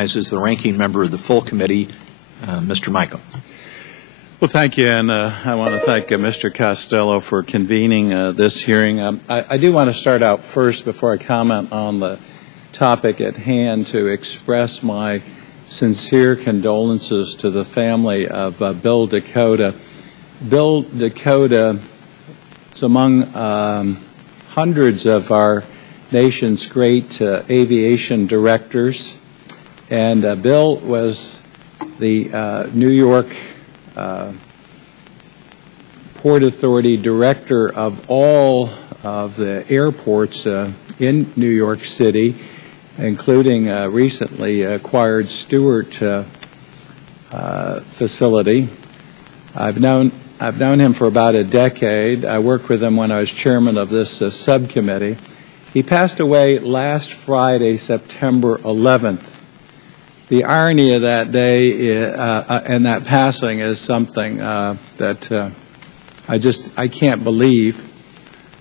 As the ranking member of the full committee, Mr. Mica. Well, thank you, and I want to thank Mr. Costello for convening this hearing. I do want to start out first, before I comment on the topic at hand, to express my sincere condolences to the family of Bill Dakota. Bill Dakota is among hundreds of our nation's great aviation directors. And Bill was the New York Port Authority director of all of the airports in New York City, including recently acquired Stewart facility. I've known him for about a decade. I worked with him when I was chairman of this subcommittee. He passed away last Friday, September 11th. The irony of that day and that passing is something that I can't believe.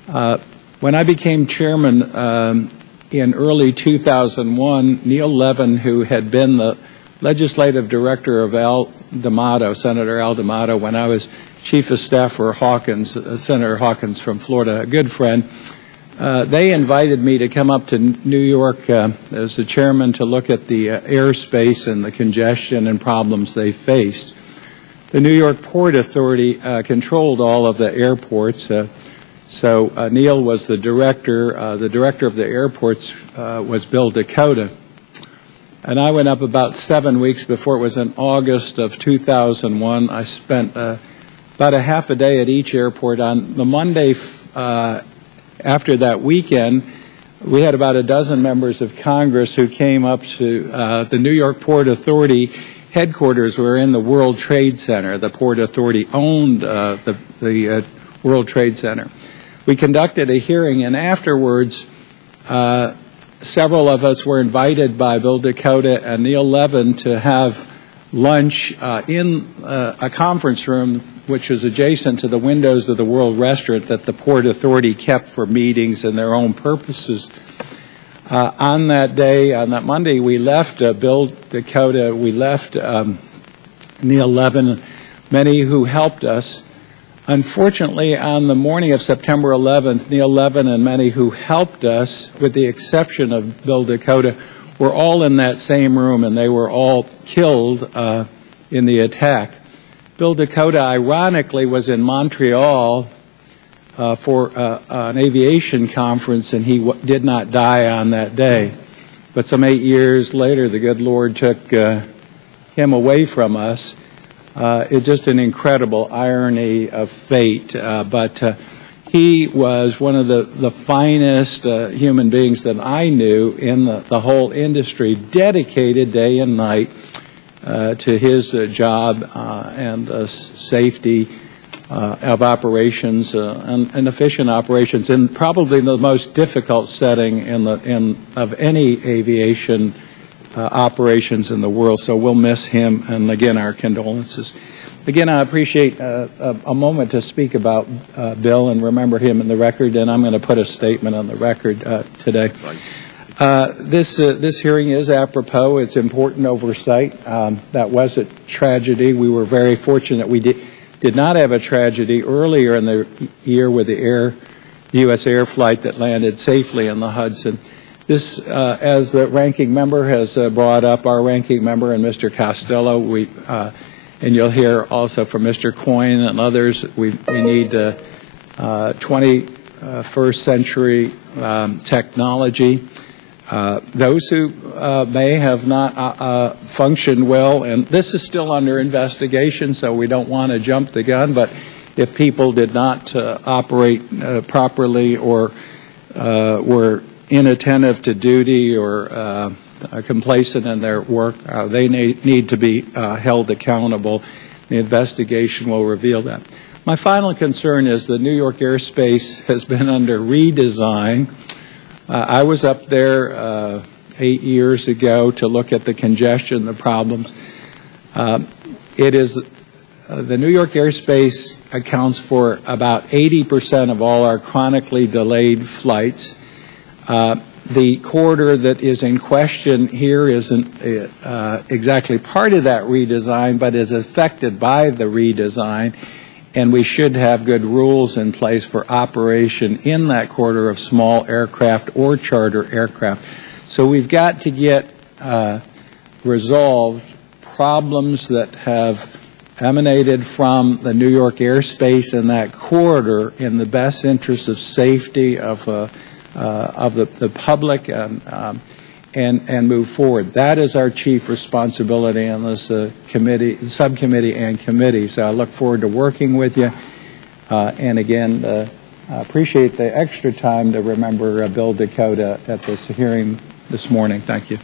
When I became chairman in early 2001, Neil Levin, who had been the legislative director of Senator Al D'Amato, when I was chief of staff for Hawkins, Senator Hawkins from Florida, a good friend, they invited me to come up to New York as the chairman to look at the airspace and the congestion and problems they faced. The New York Port Authority controlled all of the airports, so Neil was the director. The director of the airports was Bill Dakota. And I went up about 7 weeks before. It was in August of 2001. I spent about a half a day at each airport. On the Monday after that weekend, we had about a dozen members of Congress who came up to the New York Port Authority headquarters. Were in the World Trade Center. The Port Authority owned the World Trade Center. We conducted a hearing, and afterwards, several of us were invited by Bill Dakota and Neil Levin to have lunch in a conference room which was adjacent to the windows of the World Restaurant that the Port Authority kept for meetings and their own purposes. On that day, on that Monday, we left Bill Dakota, we left Neil Levin, many who helped us. Unfortunately, on the morning of September 11th, Neil Levin and many who helped us, with the exception of Bill Dakota, were all in that same room, and they were all killed in the attack. Bill Dakota, ironically, was in Montreal for an aviation conference, and he did not die on that day. But some 8 years later, the good Lord took him away from us. It's just an incredible irony of fate. But he was one of the finest human beings that I knew in the whole industry, dedicated day and night to his job and safety of operations and efficient operations in probably the most difficult setting of any aviation operations in the world. So we'll miss him, and again, our condolences. Again, I appreciate a moment to speak about Bill and remember him in the record, and I'm going to put a statement on the record today. This hearing is apropos. It's important oversight. That was a tragedy. We were very fortunate we did not have a tragedy earlier in the year with the U.S. air flight that landed safely in the Hudson. This, as the ranking member has brought up, our ranking member and Mr. Costello, and you'll hear also from Mr. Coyne and others, we need 21st century technology. Those who may have not functioned well, and this is still under investigation, so we don't want to jump the gun, but if people did not operate properly or were inattentive to duty or complacent in their work, they need to be held accountable. The investigation will reveal that. My final concern is the New York airspace has been under redesign. I was up there 8 years ago to look at the congestion, the problems. It is the New York airspace accounts for about 80% of all our chronically delayed flights. The corridor that is in question here isn't exactly part of that redesign, but is affected by the redesign, and we should have good rules in place for operation in that corridor of small aircraft or charter aircraft. So we've got to get resolved problems that have emanated from the New York airspace in that corridor in the best interest of safety of the public and move forward. That is our chief responsibility in this subcommittee and committee. So I look forward to working with you. And again, I appreciate the extra time to remember Bill Dakota at this hearing this morning. Thank you.